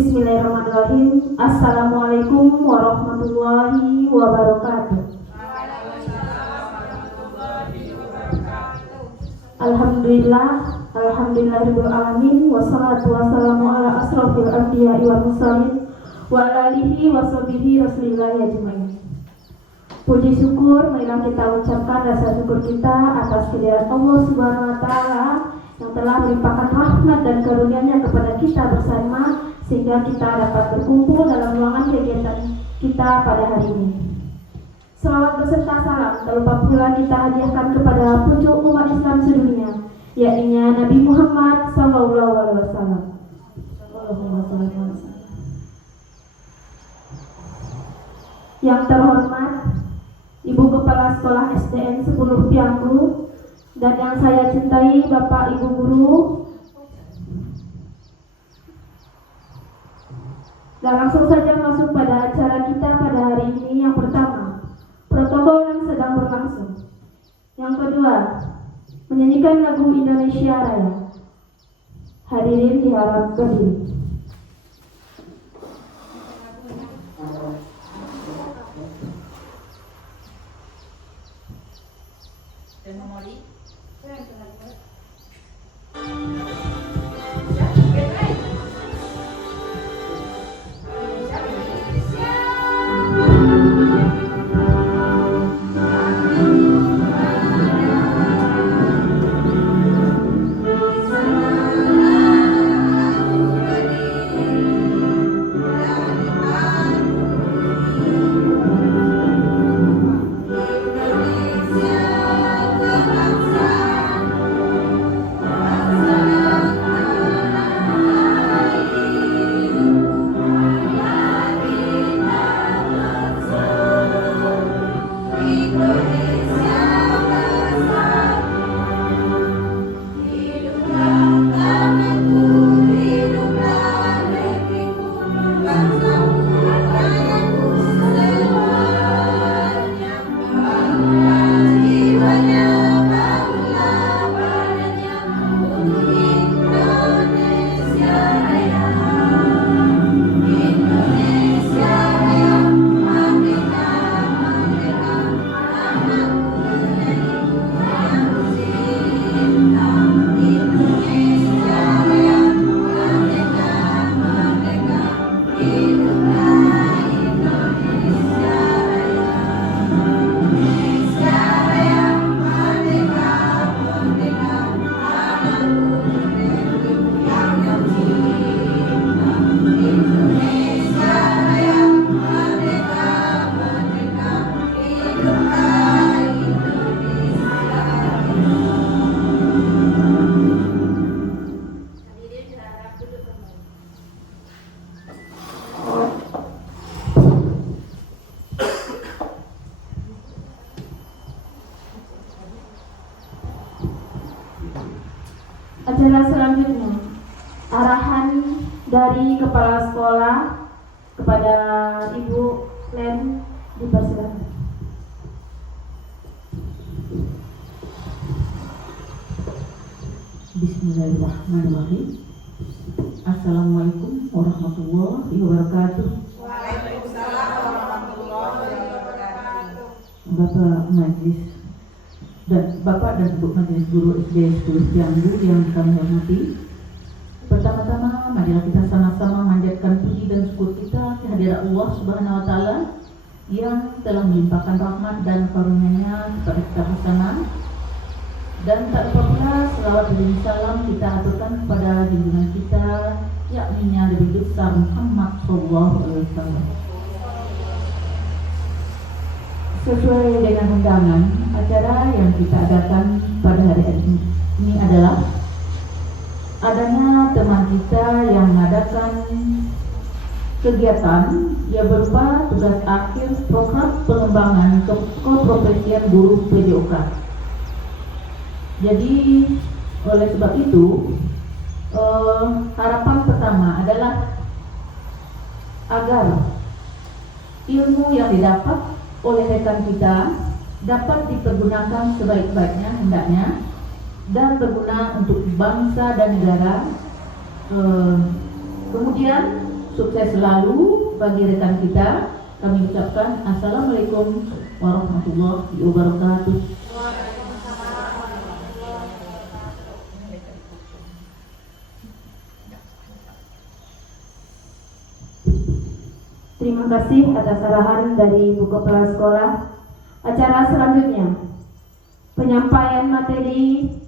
Bismillahirrahmanirrahim. Assalamualaikum warahmatullahi wabarakatuh. Alhamdulillahirabbil alamin wassalatu wassalamu ala asrofil anbiya'i wal mursalin wa ala alihi wa sahbihi rasulillahi ajmain. Puji syukur marilah kita ucapkan rasa syukur kita atas kehadiran Allah Subhanahu wa taala yang telah melimpahkan rahmat dan karunia-Nya kepada kita bersama sehingga kita dapat berkumpul dalam ruangan kegiatan kita pada hari ini. Salawat beserta salam tak lupa pula kita hadiahkan kepada pucuk umat Islam sedunia, yakni Nabi Muhammad sallallahu alaihi wasallam. Allahumma shalli ala Muhammad. Yang terhormat Ibu Kepala Sekolah SDN 10 Pianggu dan yang saya cintai Bapak Ibu Guru. Dan langsung saja masuk pada acara kita pada hari ini. Yang pertama, protokol yang sedang berlangsung. Yang kedua, menyanyikan lagu Indonesia Raya. Hadirin diharap berdiri. Acara selanjutnya, arahan dari kepala sekolah kepada Ibu Len dipersilakan. Bismillahirrahmanirrahim. Assalamualaikum warahmatullahi wabarakatuh. Waalaikumsalam warahmatullahi wabarakatuh. Bapak Majlis dan Bapak dan Ibu Majelis Guru SD 10 Pianggu yang kami hormati, pertama-tama marilah kita sama-sama manjatkan puji dan syukur kita kehadirat Allah Subhanahu wa taala yang telah melimpahkan rahmat dan karunia-Nya kepada kita bersama. Dan tak lupa pula selawat dan salam kita aturkan kepada junjungan kita, yakni Nabi besar Muhammad sallallahu alaihi wasallam. Sesuai dengan undangan, acara yang kita adakan pada hari ini adalah adanya teman kita yang mengadakan kegiatan yang berupa tugas akhir program pengembangan keprofesian guru PJOK. Jadi oleh sebab itu harapan pertama adalah agar ilmu yang didapat oleh rekan kita dapat dipergunakan sebaik-baiknya hendaknya dan berguna untuk bangsa dan negara. Kemudian sukses selalu bagi rekan kita. Kami ucapkan Assalamualaikum warahmatullahi wabarakatuh. Terima kasih atas arahan dari Ibu Kepala Sekolah. Acara selanjutnya, penyampaian materi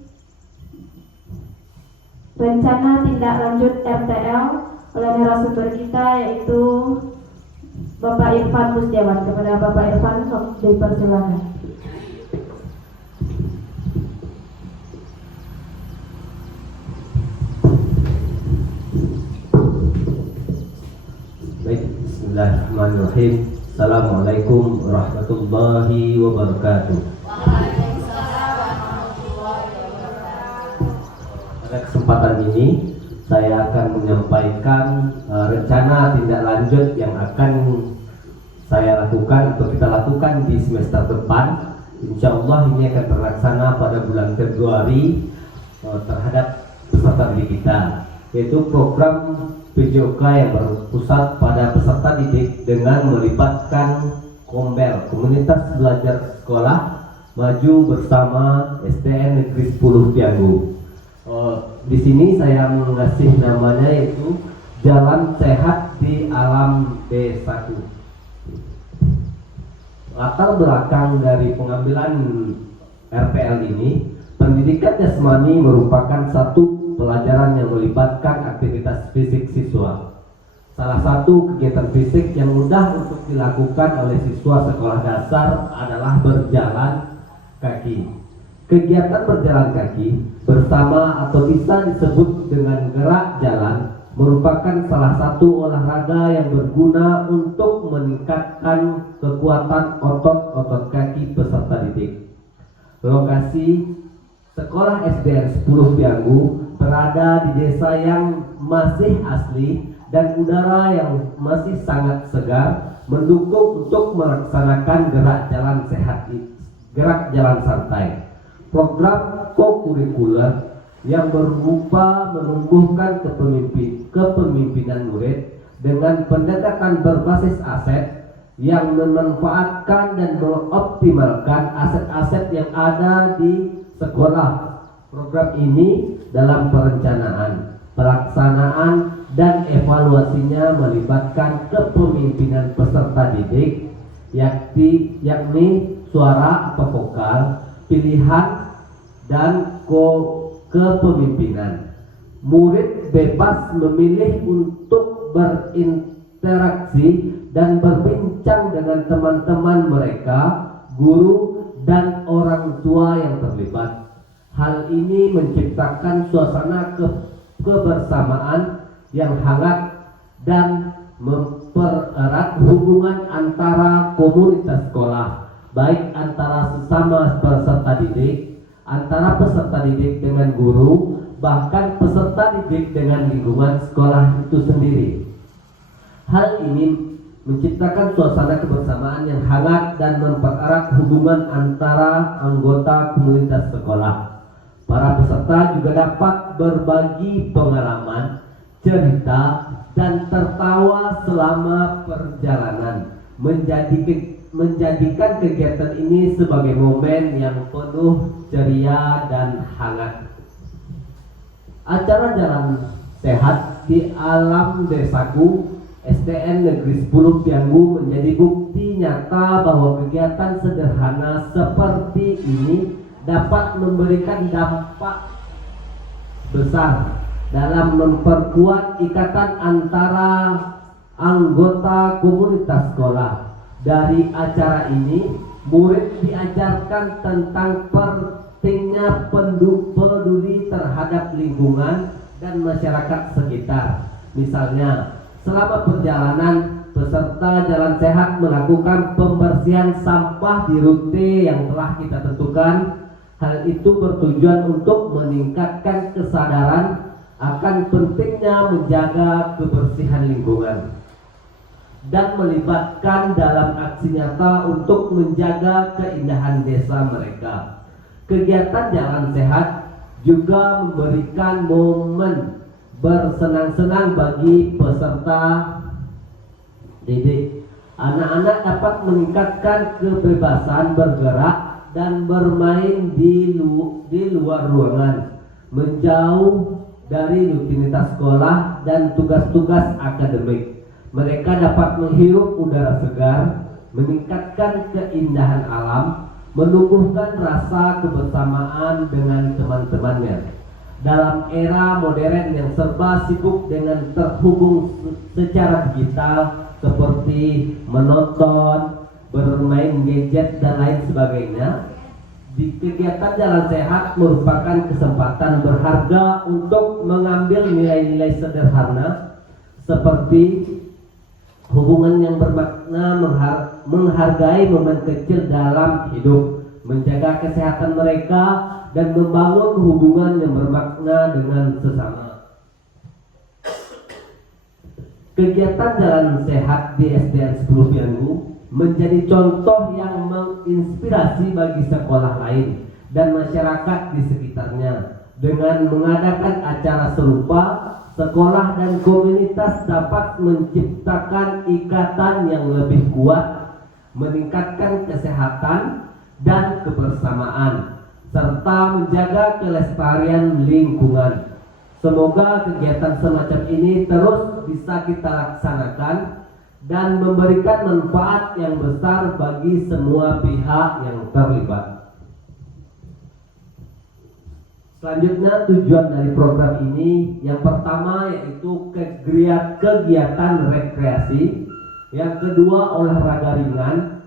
rencana tindak lanjut RTL oleh narasumber kita, yaitu Bapak Irfan Musdiawan. Kepada Bapak Irfan dipersilakan. Baik, bismillahirrahmanirrahim. Assalamualaikum warahmatullahi wabarakatuh. Pada kesempatan ini saya akan menyampaikan rencana tindak lanjut yang akan saya lakukan atau kita lakukan di semester depan. Insya Allah ini akan terlaksana pada bulan Februari terhadap peserta didik kita, yaitu program PJOK yang berpusat pada peserta didik dengan melibatkan KOMBEL, Komunitas Belajar Sekolah Maju Bersama SDN Negeri 10 Pianggu. Di sini saya mengasih namanya yaitu Jalan Sehat di Alam D1. Latar belakang dari pengambilan RPL ini, pendidikan jasmani merupakan satu pelajaran yang melibatkan aktivitas fisik siswa. Salah satu kegiatan fisik yang mudah untuk dilakukan oleh siswa sekolah dasar adalah berjalan kaki. Kegiatan berjalan kaki bersama atau bisa disebut dengan gerak jalan merupakan salah satu olahraga yang berguna untuk meningkatkan kekuatan otot-otot kaki peserta didik. Lokasi Sekolah SDN 10 Pianggu berada di desa yang masih asli dan udara yang masih sangat segar, mendukung untuk melaksanakan gerak jalan santai. Program co-kurikuler yang berupa menumbuhkan kepemimpinan murid dengan pendekatan berbasis aset yang memanfaatkan dan mengoptimalkan aset-aset yang ada di sekolah. Program ini dalam perencanaan, pelaksanaan, dan evaluasinya melibatkan kepemimpinan peserta didik, yakni suara atau vokal, pilihan, dan kepemimpinan. Murid bebas memilih untuk berinteraksi dan berbincang dengan teman-teman mereka, guru, dan orang tua yang terlibat. Hal ini menciptakan suasana kebersamaan yang hangat dan mempererat hubungan antara komunitas sekolah, baik antara sesama peserta didik, antara peserta didik dengan guru, bahkan peserta didik dengan lingkungan sekolah itu sendiri. Hal ini menciptakan suasana kebersamaan yang hangat dan mempererat hubungan antara anggota komunitas sekolah. Para peserta juga dapat berbagi pengalaman, cerita, dan tertawa selama perjalanan, menjadikan kegiatan ini sebagai momen yang penuh ceria dan hangat. Acara Jalan Sehat di Alam Desaku SDN Negeri 10 Pianggu menjadi bukti nyata bahwa kegiatan sederhana seperti ini dapat memberikan dampak besar dalam memperkuat ikatan antara anggota komunitas sekolah. Dari acara ini, murid diajarkan tentang pentingnya peduli terhadap lingkungan dan masyarakat sekitar. Misalnya, selama perjalanan, peserta Jalan Sehat melakukan pembersihan sampah di rute yang telah kita tentukan. Hal itu bertujuan untuk meningkatkan kesadaran akan pentingnya menjaga kebersihan lingkungan dan melibatkan dalam aksi nyata untuk menjaga keindahan desa mereka. Kegiatan Jalan Sehat juga memberikan momen bersenang-senang bagi peserta didik. Anak-anak dapat meningkatkan kebebasan bergerak dan bermain di luar ruangan, menjauh dari rutinitas sekolah dan tugas-tugas akademik. Mereka dapat menghirup udara segar, meningkatkan keindahan alam, menumbuhkan rasa kebersamaan dengan teman-temannya. Dalam era modern yang serba sibuk dengan terhubung secara digital seperti menonton, bermain gadget dan lain sebagainya, di kegiatan Jalan Sehat merupakan kesempatan berharga untuk mengambil nilai-nilai sederhana seperti hubungan yang bermakna, menghargai momen kecil dalam hidup, menjaga kesehatan mereka, dan membangun hubungan yang bermakna dengan sesama. Kegiatan Jalan Sehat di SDN 10 Pianggu menjadi contoh yang menginspirasi bagi sekolah lain dan masyarakat di sekitarnya. Dengan mengadakan acara serupa, sekolah dan komunitas dapat menciptakan ikatan yang lebih kuat, meningkatkan kesehatan dan kebersamaan, serta menjaga kelestarian lingkungan. Semoga kegiatan semacam ini terus bisa kita laksanakan dan memberikan manfaat yang besar bagi semua pihak yang terlibat. Selanjutnya, tujuan dari program ini yang pertama yaitu kegiatan rekreasi, yang kedua olahraga ringan.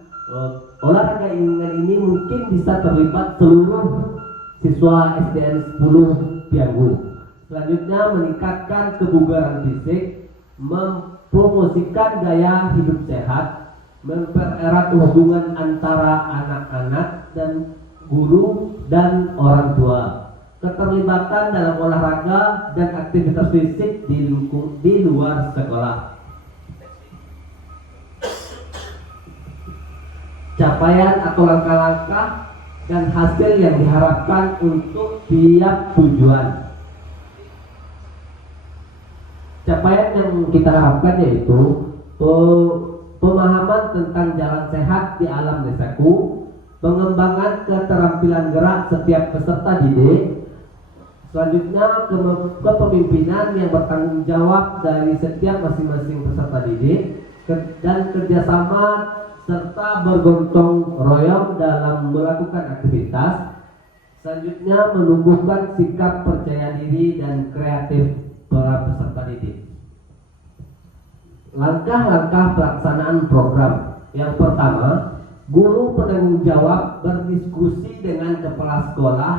Olahraga ringan ini mungkin bisa terlibat seluruh siswa SDN 10 Pianggu. Selanjutnya, meningkatkan kebugaran fisik, mempromosikan gaya hidup sehat, mempererat hubungan antara anak-anak dan guru dan orang tua. Keterlibatan dalam olahraga dan aktivitas fisik di luar sekolah. Capaian atau langkah-langkah dan hasil yang diharapkan untuk tiap tujuan. Capaian yang kita harapkan yaitu pemahaman tentang jalan sehat di alam desaku, pengembangan keterampilan gerak setiap peserta didik. Selanjutnya, kepemimpinan yang bertanggung jawab dari setiap masing-masing peserta didik, dan kerjasama serta bergotong royong dalam melakukan aktivitas. Selanjutnya, menumbuhkan sikap percaya diri dan kreatif para peserta didik. Langkah-langkah pelaksanaan program. Yang pertama, guru penanggung jawab berdiskusi dengan kepala sekolah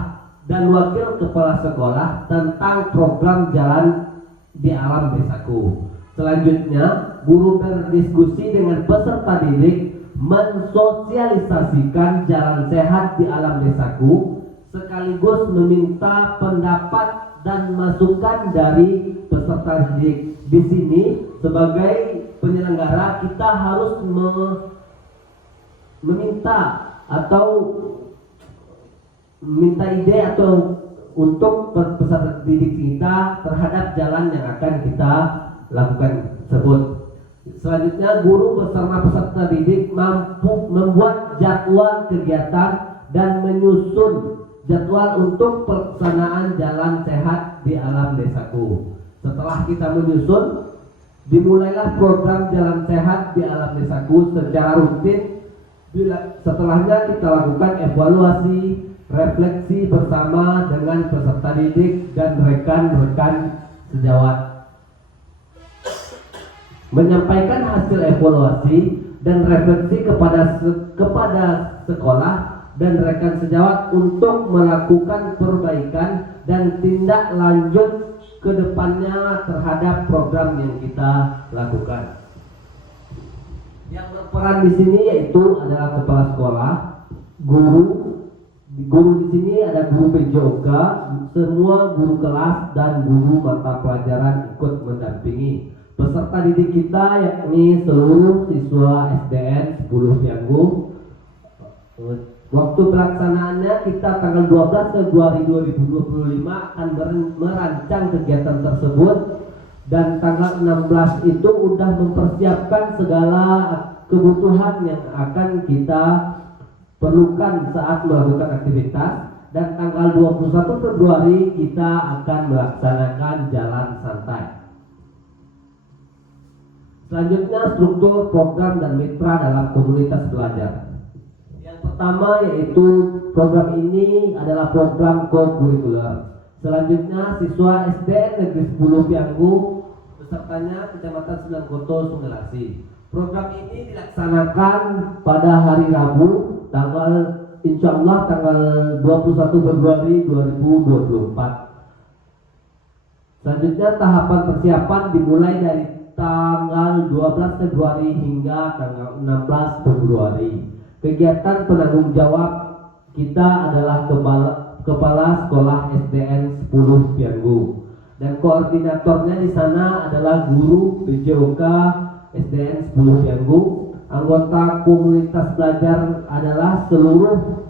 dan wakil kepala sekolah tentang program jalan di alam desaku. Selanjutnya, guru berdiskusi dengan peserta didik mensosialisasikan jalan sehat di alam desaku, sekaligus meminta pendapat dan masukan dari peserta didik. Di sini sebagai penyelenggara kita harus meminta ide atau untuk peserta didik kita terhadap jalan yang akan kita lakukan tersebut. Selanjutnya, guru bersama peserta didik mampu membuat jadwal kegiatan dan menyusun jadwal untuk pelaksanaan jalan sehat di alam desaku. Setelah kita menyusun, dimulailah program jalan sehat di alam desaku secara rutin. Setelahnya kita lakukan evaluasi, refleksi bersama dengan peserta didik dan rekan-rekan sejawat. Menyampaikan hasil evaluasi dan refleksi kepada sekolah dan rekan sejawat untuk melakukan perbaikan dan tindak lanjut ke depannya terhadap program yang kita lakukan. Yang berperan di sini yaitu adalah kepala sekolah, guru di sini ada guru PJOK, semua guru kelas dan guru mata pelajaran ikut mendampingi. Peserta didik kita yakni seluruh siswa SDN 10 Pianggu. Waktu pelaksanaannya kita tanggal 12 Februari 2025 akan merancang kegiatan tersebut, dan tanggal 16 itu udah mempersiapkan segala kebutuhan yang akan kita perlukan saat melakukan aktivitas, dan tanggal 21 Februari kita akan melaksanakan jalan santai. Selanjutnya struktur, program, dan mitra dalam komunitas belajar. Yang pertama yaitu program ini adalah program co-curricular. Selanjutnya siswa SDN Negeri 10 Pianggu besertanya Kecamatan Senangkoto, Sungai Lasi. Program ini dilaksanakan pada hari Rabu insya Allah tanggal 21 Februari 2024. Selanjutnya tahapan persiapan dimulai dari tanggal 12 Februari hingga tanggal 16 Februari. Kegiatan penanggung jawab kita adalah kepala sekolah SDN 10 Pianggu, dan koordinatornya di sana adalah guru PJOK SDN 10 Pianggu. Anggota komunitas belajar adalah seluruh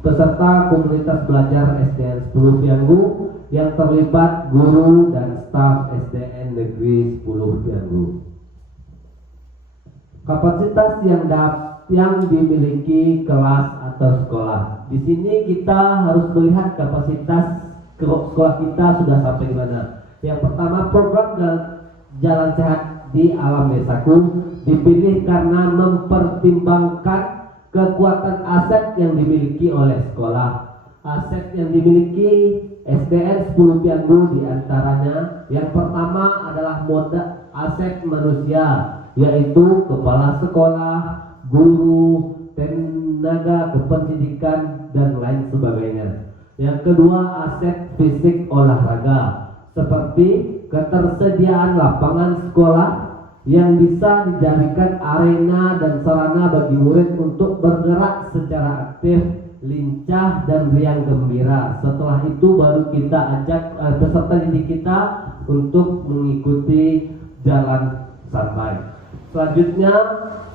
peserta komunitas belajar SDN 10 Pianggu yang terlibat guru dan staf SDN Negeri 10 Pianggu. Kapasitas yang dimiliki kelas atau sekolah. Di sini kita harus melihat kapasitas sekolah kita sudah sampai di mana. Yang pertama, program Jalan Sehat di Alam Desaku dipilih karena mempertimbangkan kekuatan aset yang dimiliki oleh sekolah. Aset yang dimiliki SDN 10 Pianggu diantaranya yang pertama adalah modal aset manusia, yaitu kepala sekolah, guru, tenaga kependidikan, dan lain sebagainya. Yang kedua, aset fisik olahraga seperti ketersediaan lapangan sekolah yang bisa dijadikan arena dan sarana bagi murid untuk bergerak secara aktif, lincah, dan riang gembira. Setelah itu baru kita ajak peserta didik kita untuk mengikuti jalan santai. Selanjutnya,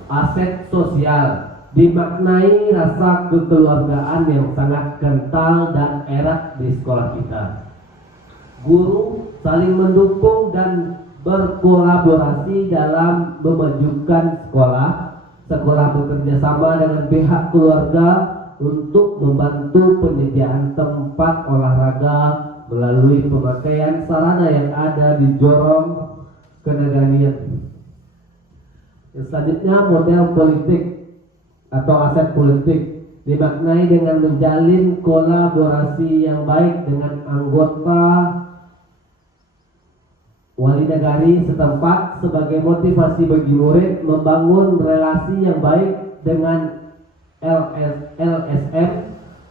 aset sosial dimaknai rasa kekeluargaan yang sangat kental dan erat di sekolah kita. Guru saling mendukung dan berkolaborasi dalam memajukan sekolah. Sekolah bekerja sama dengan pihak keluarga untuk membantu penyediaan tempat olahraga melalui pemakaian sarana yang ada di Jorong Kenegarian. Selanjutnya, model politik atau aset politik dimaknai dengan menjalin kolaborasi yang baik dengan anggota wali negari setempat sebagai motivasi bagi murid membangun relasi yang baik dengan LSM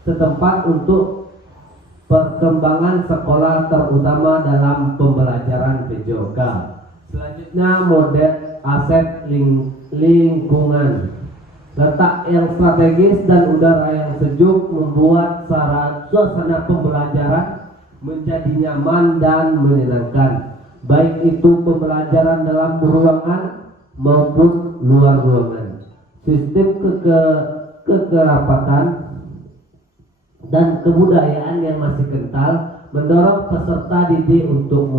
setempat untuk perkembangan sekolah terutama dalam pembelajaran PJOK. Selanjutnya, model aset lingkungan. Letak yang strategis dan udara yang sejuk membuat suasana pembelajaran menjadi nyaman dan menyenangkan, baik itu pembelajaran dalam ruangan maupun luar ruangan. Sistem kekerapatan dan kebudayaan yang masih kental mendorong peserta didik untuk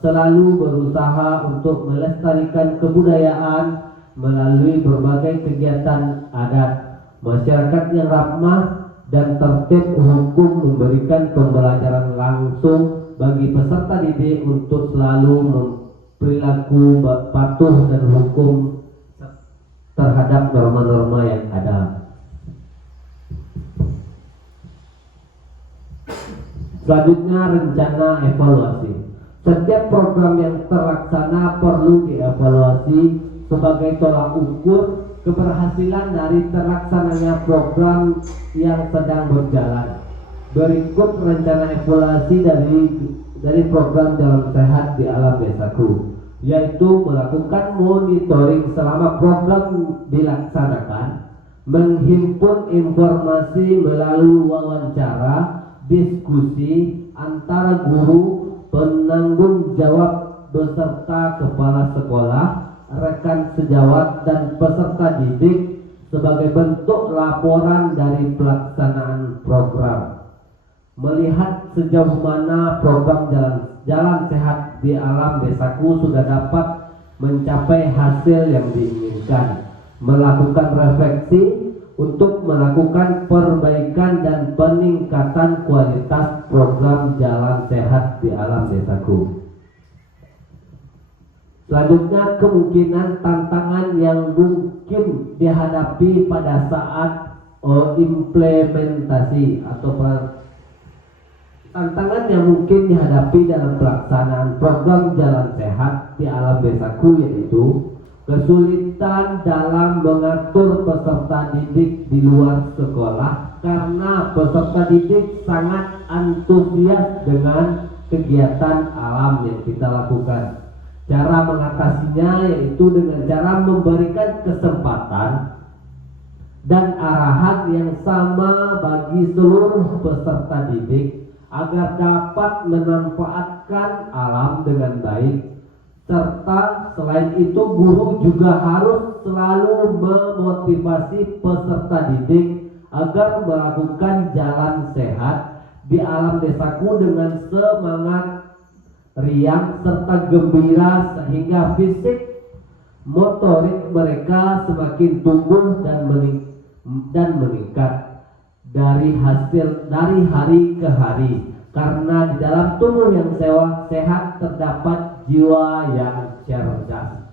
selalu berusaha untuk melestarikan kebudayaan melalui berbagai kegiatan adat. Masyarakat yang ramah dan tertib hukum memberikan pembelajaran langsung bagi peserta didik untuk selalu perilaku patuh dan hukum terhadap norma-norma yang ada. Selanjutnya, rencana evaluasi. Setiap program yang terlaksana perlu dievaluasi sebagai tolak ukur keberhasilan dari terlaksananya program yang sedang berjalan. Berikut rencana evaluasi dari program Jalan Sehat di Alam Desaku, yaitu melakukan monitoring selama program dilaksanakan, menghimpun informasi melalui wawancara, diskusi antara guru, penanggung jawab beserta kepala sekolah, rekan sejawat, dan peserta didik sebagai bentuk laporan dari pelaksanaan program. Melihat sejauh mana program jalan sehat di alam desaku sudah dapat mencapai hasil yang diinginkan, melakukan refleksi untuk melakukan perbaikan dan peningkatan kualitas program jalan sehat di alam desaku. Selanjutnya, kemungkinan tantangan yang mungkin dihadapi pada saat implementasi atau tantangan yang mungkin dihadapi dalam pelaksanaan program jalan sehat di alam desaku, yaitu kesulitan dalam mengatur peserta didik di luar sekolah karena peserta didik sangat antusias dengan kegiatan alam yang kita lakukan. Cara mengatasinya yaitu dengan cara memberikan kesempatan dan arahan yang sama bagi seluruh peserta didik agar dapat memanfaatkan alam dengan baik. Serta selain itu, guru juga harus selalu memotivasi peserta didik agar melakukan jalan sehat di alam desaku dengan semangat riang serta gembira, sehingga fisik motorik mereka semakin tumbuh dan meningkat dari hari ke hari. Karena di dalam tubuh yang sehat terdapat jiwa yang cerdas.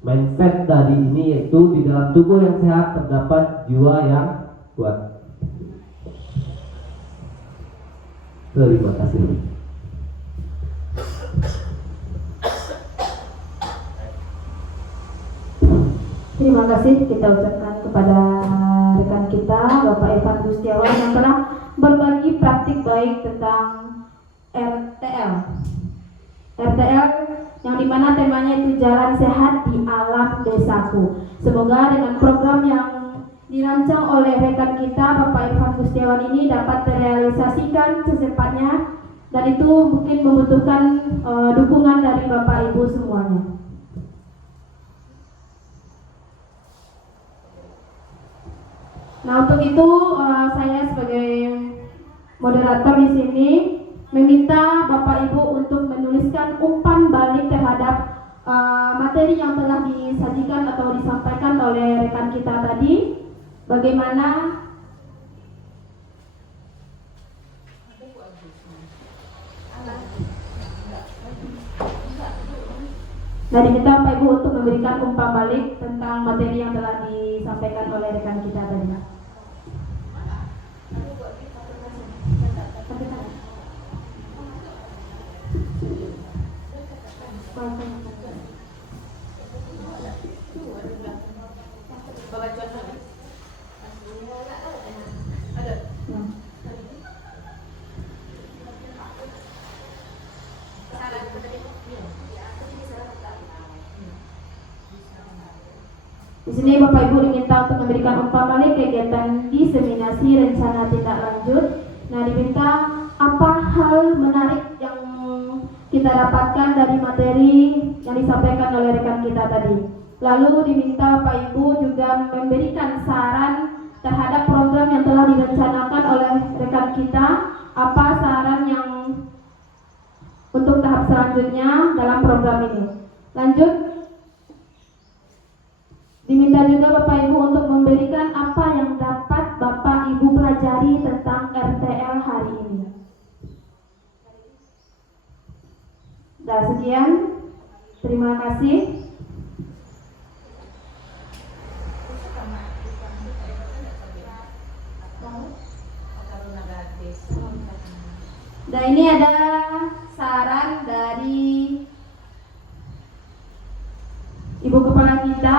Mindset dari ini yaitu di dalam tubuh yang sehat terdapat jiwa yang kuat. Terima kasih. Terima kasih kita ucapkan kepada rekan kita Bapak Evan Gustiawan yang telah berbagi praktik baik tentang RTL yang dimana temanya itu jalan sehat di alam desaku. Semoga dengan program yang dirancang oleh rekan kita Bapak Evan Gustiawan ini dapat terrealisasikan secepatnya, dan itu mungkin membutuhkan dukungan dari Bapak Ibu semuanya. Nah, untuk itu saya sebagai moderator di sini meminta Bapak Ibu untuk menuliskan umpan balik terhadap materi yang telah disajikan atau disampaikan oleh rekan kita tadi. Bagaimana nah, diminta Bapak Ibu untuk memberikan umpan balik tentang materi yang telah disampaikan oleh rekan kita tadi. Di sini Bapak Ibu diminta untuk memberikan umpan balik kegiatan diseminasi rencana tindak lanjut. Nah, diminta apa hal menarik yang kita dapatkan dari materi yang disampaikan oleh rekan kita tadi. Lalu diminta Bapak Ibu juga memberikan saran terhadap program yang telah direncanakan oleh rekan kita. Apa saran yang untuk tahap selanjutnya dalam program ini. Lanjut, diminta juga Bapak Ibu untuk memberikan apa yang dapat Bapak Ibu pelajari tentang RTL hari ini. Dan sekian, terima kasih. Dan ini ada saran dari Ibu Kepala kita.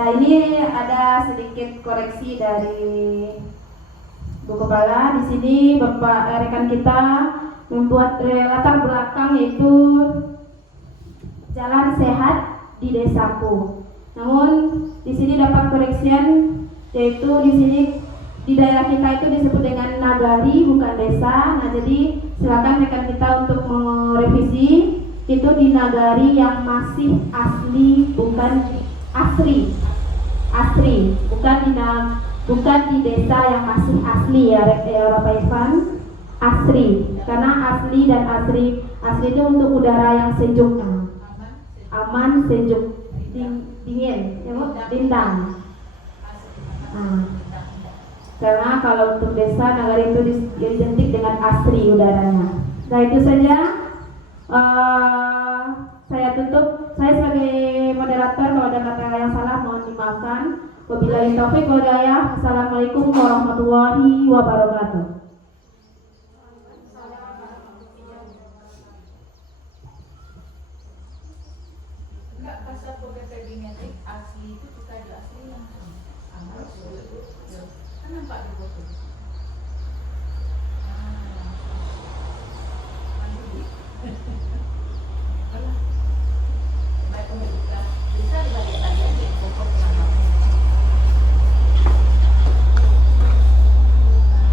Nah, ini ada sedikit koreksi dari Bu Kepala. Di sini Bapak rekan kita membuat latar belakang yaitu jalan sehat di desaku. Namun di sini dapat koreksian yaitu di sini di daerah kita itu disebut dengan nagari bukan desa. Nah, jadi silakan rekan kita untuk merevisi itu di nagari yang masih asli bukan asri, bukan di desa yang masih asli ya Bapak Irfan, asri, karena asli dan asri itu untuk udara yang sejuk, aman, sejuk, dingin, ya Bu, lindang. Karena kalau untuk desa nagari itu identik dengan asri udaranya. Nah, itu saja. Saya tutup. Saya sebagai moderator, kalau ada kata yang salah mohon dimaafkan. Wabillahi taufiq wal hidayah. Assalamualaikum warahmatullahi wabarakatuh. Enggak, pasal program genetik asli itu kita ada asli langsung. Kan nampak di foto.